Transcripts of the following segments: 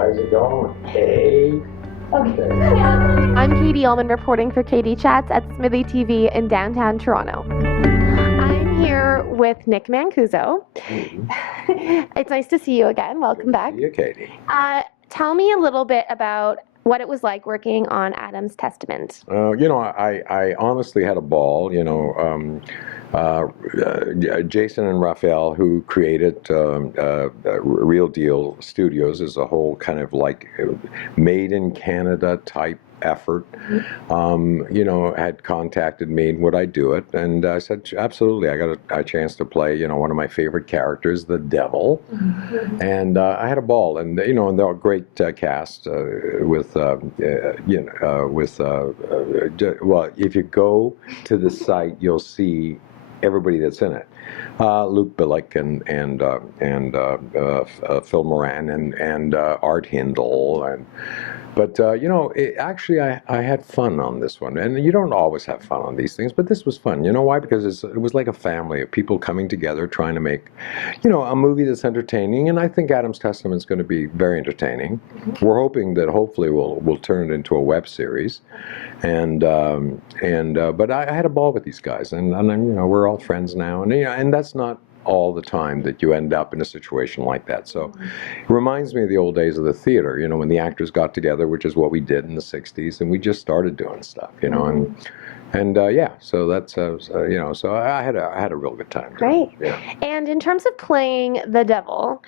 How's it going? Hey. Okay. I'm Katie Uhlmann reporting for Katie Chats at SMITHEE TV in downtown Toronto. I'm here with Nick Mancuso. It's nice to see you again. Welcome back. See you, Katie. Tell me a little bit about what it was like working on Adam's Testament. I honestly had a ball. Jason and Raphael, who created Real Deal Studios, is a whole kind of like made in Canada type effort. Had contacted me, would I do it? And I said, absolutely. I got a chance to play, one of my favorite characters, the devil. And I had a ball. And, and they're a great cast well, if you go to the site, you'll see everybody that's in it. Luke Billick and Phil Moran and Art Hindle But actually, I had fun on this one, and you don't always have fun on these things, but this was fun. You know why? Because it was like a family of people coming together trying to make, a movie that's entertaining, and I think Adam's Testament is going to be very entertaining. We're hoping that hopefully we'll turn it into a web series, but I had a ball with these guys, and we're all friends now, and that's not all the time that you end up in a situation like that. So it reminds me of the old days of the theater, when the actors got together, which is what we did in the 60s, and we just started doing stuff, so that's, so I had a real good time. Great. Yeah. And in terms of playing the devil,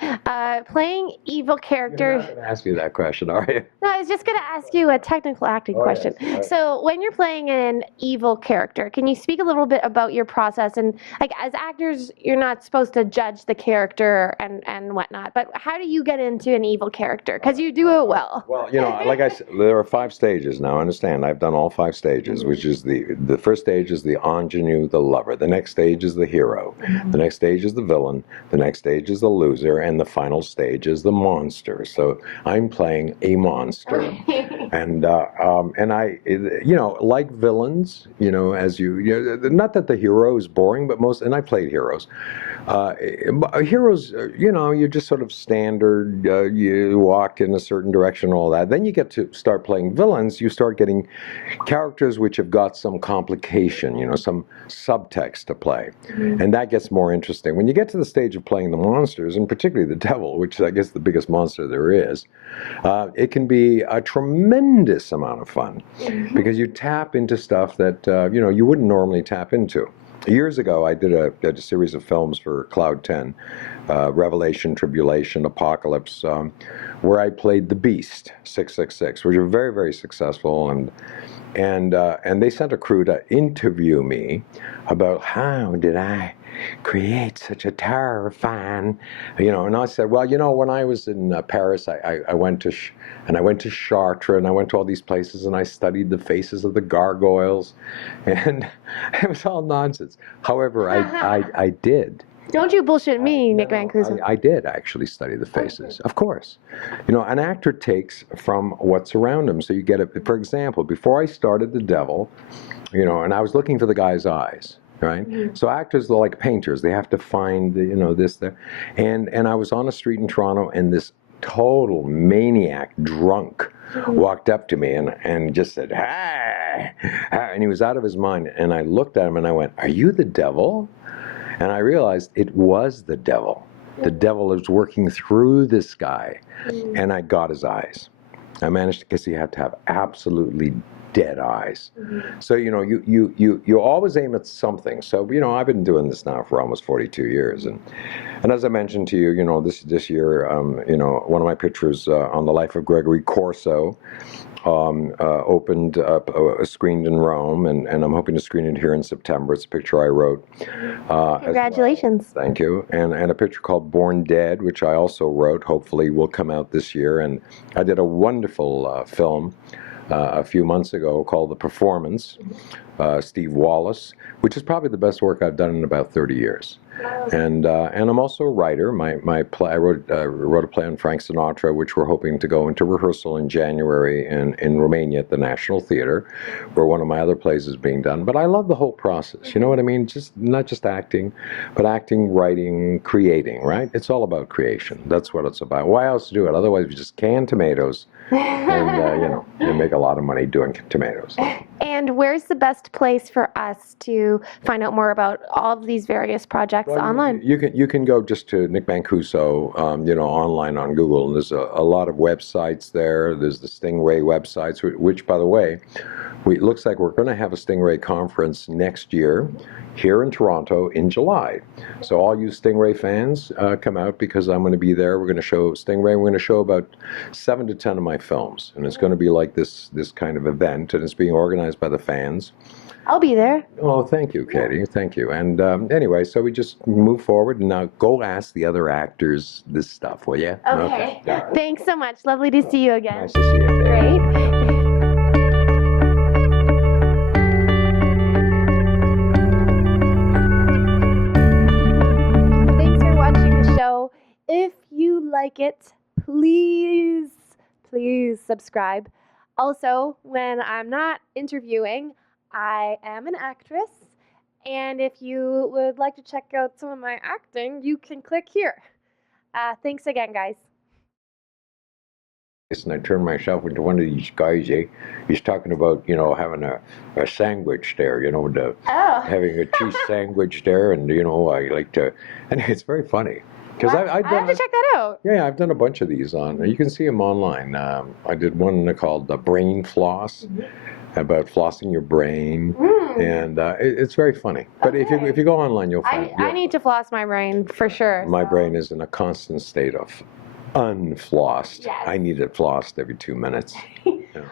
playing evil characters. I'm not going to ask you that question, are you? No, I was just going to ask you a technical acting question. Yes. Right. So when you're playing an evil character, can you speak a little bit about your process? And like as actors, you're not supposed to judge the character and whatnot, but how do you get into an evil character? Because you do it well. Well, like I said, there are 5 stages now. Understand, I've done all 5 stages, which is the first stage is the ingenue, the lover. The next stage is the hero. The next stage is the villain. The next stage is the loser, and the final stage is the monster. So I'm playing a monster, and I, like villains, as not that the hero is boring, but and I played heroes. Heroes, you're just sort of standard. You walk in a certain direction, and all that. Then you get to start playing villains. You start getting characters which have got some complication, some subtext to play, and that gets more interesting. When you get to the stage of playing the monsters, and particularly the devil, which I guess the biggest monster there is, it can be a tremendous amount of fun because you tap into stuff that you wouldn't normally tap into. Years ago, I did a series of films for Cloud 10, Revelation, Tribulation, Apocalypse, where I played the Beast, 666, which were very, very successful, and they sent a crew to interview me about how did I create such a terrifying, and I said, well, when I was in Paris, I went to Chartres, and I went to all these places, and I studied the faces of the gargoyles, and it was all nonsense. However, I did. Don't you bullshit me, Nick Mancuso. I did actually study the faces, of course. An actor takes from what's around him. So you get it. For example, before I started the devil, and I was looking for the guy's eyes. Right? So actors are like painters. They have to find, this, there. And I was on a street in Toronto, and this total maniac drunk walked up to me and just said, "Hi!" And he was out of his mind. And I looked at him and I went, "Are you the devil?" And I realized it was the devil. The devil was working through this guy. And I got his eyes. I managed to, because he had to have absolutely dead eyes. So, you always aim at something. So, I've been doing this now for almost 42 years. And as I mentioned to you, this year, one of my pictures on the life of Gregory Corso opened up, screened in Rome, and I'm hoping to screen it here in September. It's a picture I wrote. Congratulations. Well. Thank you. And a picture called Born Dead, which I also wrote, hopefully will come out this year. And I did a wonderful film a few months ago called The Performance, Steve Wallace, which is probably the best work I've done in about 30 years. And I'm also a writer. My play, I wrote a play on Frank Sinatra, which we're hoping to go into rehearsal in January in Romania at the National Theater, where one of my other plays is being done. But I love the whole process. You know what I mean? Just not just acting, but acting, writing, creating. Right? It's all about creation. That's what it's about. Why else do it? Otherwise, we just can tomatoes, and you make a lot of money doing tomatoes. And where's the best place for us to find out more about all of these various projects online? You can go just to Nick Mancuso, online on Google, and there's a lot of websites there. There's the Stingray websites, which, by the way, it looks like we're going to have a Stingray conference next year here in Toronto in July. So all you Stingray fans, come out, because I'm going to be there. We're going to show Stingray. We're going to show about 7 to 10 of my films, and it's going to be like this kind of event, and it's being organized by the fans. I'll be there. Oh, thank you, Katie. Thank you. And anyway, so we just move forward, and now go ask the other actors this stuff, will you? Okay. Thanks so much. Lovely to see you again. Nice to see you. Great. If you like it, please subscribe. Also, when I'm not interviewing, I am an actress, and if you would like to check out some of my acting, you can click here. Thanks again, guys. And I turned myself into one of these guys, He's talking about, having a sandwich there, having a cheese sandwich there, and, I like to, and it's very funny. Because I have to check that out. Yeah, I've done a bunch of these on. You can see them online. I did one called the Brain Floss, about flossing your brain, and it's very funny. But if you go online, you'll find. I need to floss my brain for sure. My brain is in a constant state of unflossed. Yes. I need it flossed every 2 minutes. Yeah.